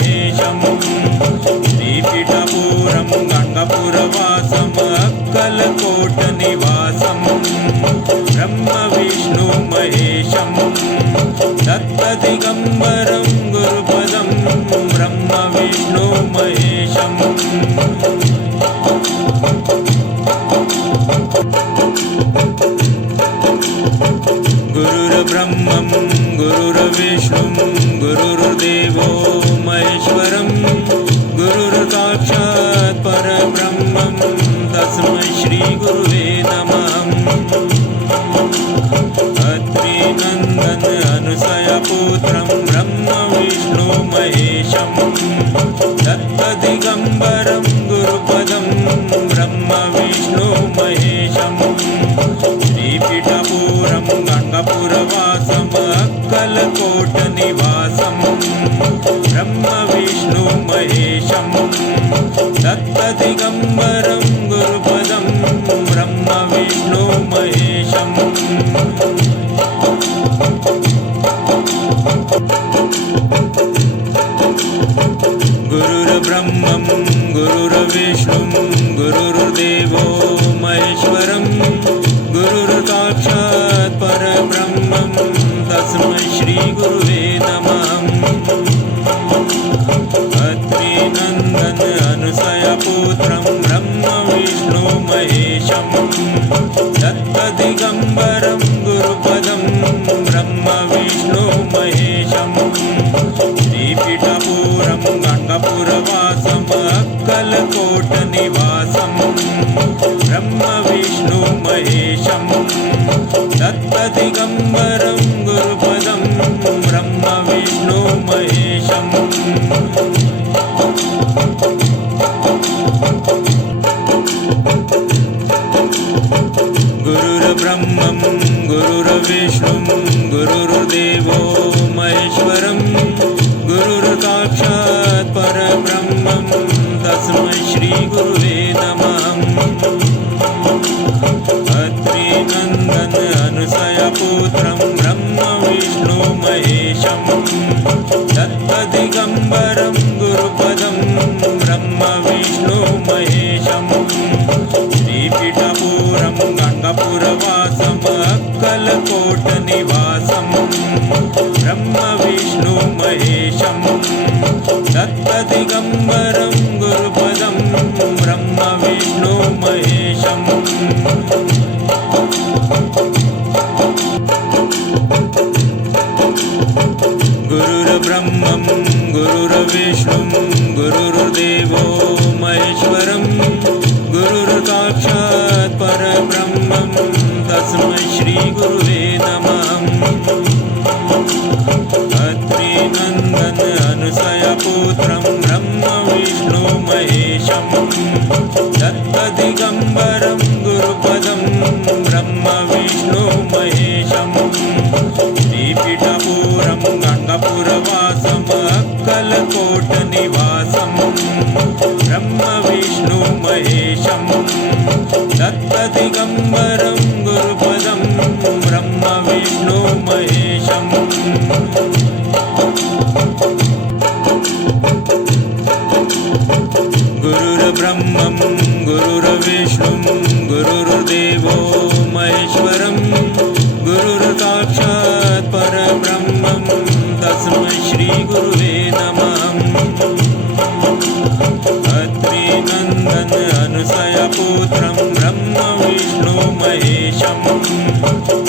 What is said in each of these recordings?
महेशं श्रीपीठपूरं गङ्गापुरवासम् अक्कलकोटनिवासं ब्रह्मविष्णु महेशं दत्तदिगम्बरं गुरुपदं ब्रह्मविष्णु महेशं गुरुर्ब्रह्मं गुरुर्विष्णुं गुरुर्देवो महेश्वरं गुरुर्साक्षात् परब्रह्मं तस्मै श्रीगुरुवे नमः। अत्रिनन्दन अनुसयापुत्रं ब्रह्मविष्णु महेशं दत्तदिगम्बरं गुरुपदं ब्रह्मविष्णु महेशं श्रीपीठपूरं गङ्गापुरवासम् अक्कलकोटनिवासं ब्रह्मविष्णु महेशं दत्तदिगम्बरं गुरुपदं ब्रह्मविष्णु महेशं गुरुर्ब्रह्मं गुरुर्विष्णुं गुरुर्देवो महेश्वरं गुरुर्साक्षात् परब्रह्मं तस्मै श्रीगुरुवे नमः। अत्रिनन्दन अनुसयापुत्रं ब्रह्मविष्णु महेशं दत्तदिगम्बरं गुरुपदं ब्रह्मविष्णु महेशं श्रीपीठपूरं गङ्गापुरवासम् अक्कलकोटनिवासं ब्रह्मविष्णु महेशं दत्तदिगम्बरं गुरुपदं ब्रह्मविष्णु महेशं गुरुर्ब्रह्मं गुरुर्विष्णुं गुरुर्देवो महेश्वरं गुरुर्साक्षात् परब्रह्मं तस्मै श्रीगुरुवे नमः। अत्रिनन्दन अनुसयापुत्रं ब्रह्मविष्णु महेशं दत्तदिगम्बरं गुरुपदं ब्रह्मविष्णु महेशं श्रीपीठपूरं गङ्गापुरवासम् अक्कलकोटनिवासं ब्रह्मविष्णु महेशं दत्तदिगम्बरं गुरुपदं ब्रह्मविष्णु महेशं गुरुर्ब्रह्मं गुरुर्विष्णुं गुरुर्देवो महेश्वरं गुरुर्साक्षात् परब्रह्मं तस्मै श्रीगुरुवे नमः। अत्रिनन्दन अनुसयापुत्रं ब्रह्मविष्णु महेशं दत्तदिगम्बरं गुरुपदं ब्रह्मविष्णु महेशं श्रीपीठपूरं गङ्गापुरवासम् अक्कलकोटनिवासं ब्रह्मविष्णु महेशं दत्तदिगम्बरं गुरुपदं ब्रह्मविष्णु महेशं गुरुर्ब्रह्मं गुरुर्विष्णुं गुरुर्देवो महेश्वरं गुरुर्साक्षात् परब्रह्मं तस्मै श्रीगुरुवे नमः। अत्रिनन्दन अनुसयापुत्रं ब्रह्मविष्णु महेशं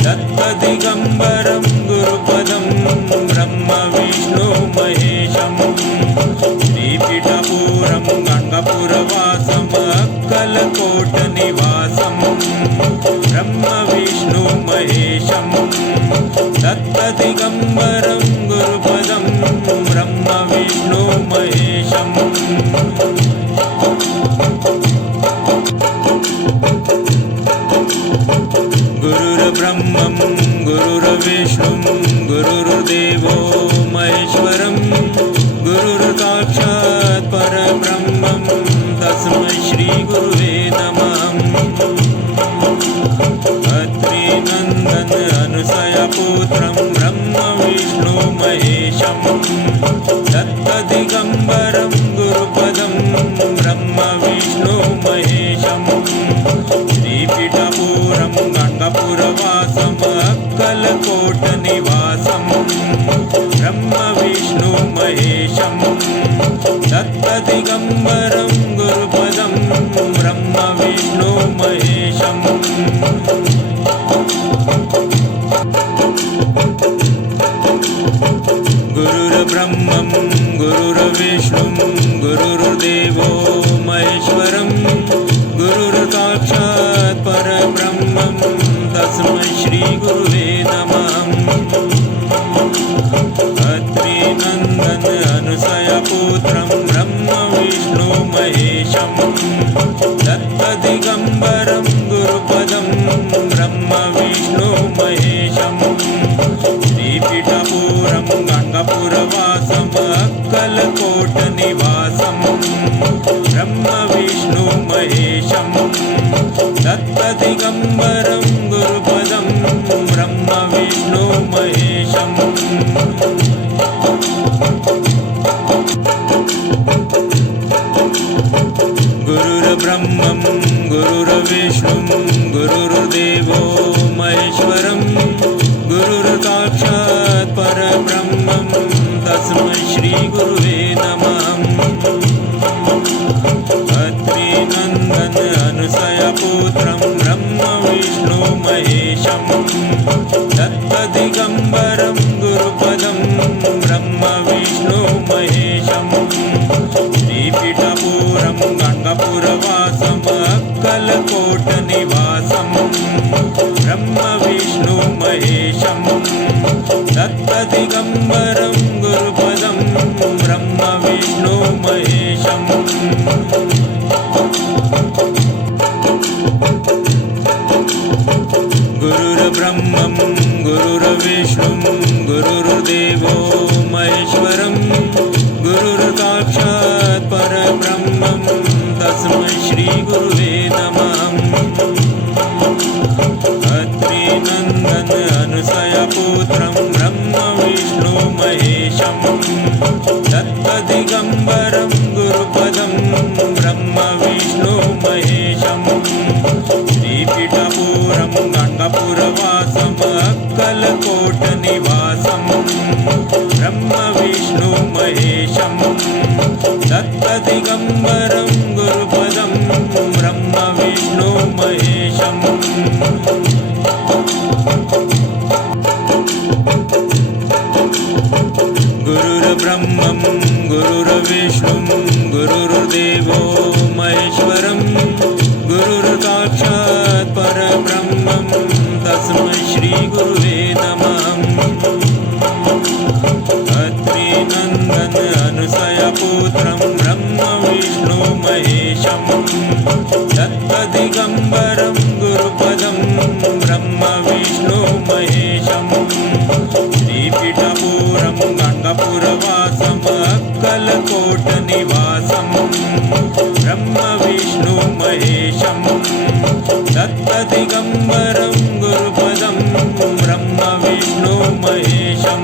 दत्तदिगम्बरं गुरुपदं ब्रह्मविष्णु महेशं श्रीपीठपूरं गङ्गापुरवासम् अक्कलकोटनिवासं ब्रह्मविष्णु महेशं दत्तदिगम्बरं गुरुपदं ब्रह्मविष्णु महेशं गुरुर्ब्रह्मं गुरुर्विष्णुं गुरुर्देवो महेश्वरं गुरुर्साक्षात् परब्रह्मं तस्मै श्रीगुरुवे नमः। अत्रिनन्दन अनुसयापुत्रं ब्रह्मविष्णु महेशं दत्तदिगम्बरं दत्तदिगम्बरं गुरुपदं ब्रह्म विष्णु महेशं श्रीपीठपुरं गङ्गापुरवासम् अक्कलकोटनिवासं ब्रह्म विष्णु महेशं दत्तदिगम्बरं गुरुपदं ब्रह्म विष्णु महेशं गुरुर्ब्रह्मं गुरुर्विष्णुं गुरुर्देवो महेश्वरं गुरुर्साक्षात् परब्रह्मं तस्मै श्रीगुरुवे नमः। अत्रिनन्दन अनुसयापुत्रं ब्रह्म विष्णु महेशं दत्तदिगम्बरं गुरुपदं ब्रह्म विष्णु महेशं श्रीपीठपुरं गङ्गापुरवासम् अक्कलकोटनिवासं ब्रह्म विष्णु महेशं दत्तदिगम्बरं गुरुपदं ब्रह्म विष्णु महेशं गुरुर्ब्रह्मं गुरुर्विष्णुं गुरुर्देवो महेश्वरं गुरुर्साक्षात् परब्रह्मं तस्मै श्रीगुरुवे नमः। अत्रिनन्दन अनुसयापुत्रं ब्रह्म विष्णु महेशं दत्तदिगम्बरं गुरुपदं ब्रह्म विष्णु महेशं श्रीपीठपुरं गङ्गापुरवासम् अक्कलकोटनिवासं ब्रह्म विष्णु महेशं दत्तदिगम्बरं गुरुपदं ब्रह्म विष्णु महेशं गुरुर्ब्रह्मं गुरुर्विष्णुं गुरुर्देवो महेश्वरं गुरुर्साक्षात् परब्रह्मं तस्मै श्रीगुरुवे नमः। अत्रिनन्दन अनुसयापुत्रं ब्रह्म विष्णु महेशं दत्तदिगम्बरं गुरुपदं ब्रह्म विष्णु महेशं श्रीपीठपुरं गङ्गापुरवासम् अक्कलकोटनिवासं ब्रह्म विष्णु महेशं दत्तदिगम्बरं गुरुपदं ब्रह्म विष्णु महेशं गुरुर्ब्रह्मं गुरुर्विष्णुं गुरुर्देवो महेश्वरं गुरुर्साक्षात् परब्रह्मं तस्मै श्रीगुरुवे नमः। अत्रिनन्दन अनुसयापुत्रं ब्रह्म विष्णु महेशं दत्तदिगम्बरं गुरुपदं ब्रह्म विष्णु महेशं श्रीपीठपुरं गङ्गापुरवासम् अक्कलकोटनिवासं ब्रह्म विष्णु महेशं दत्तदिगम्बरं गुरुपदं ब्रह्म विष्णु महेशं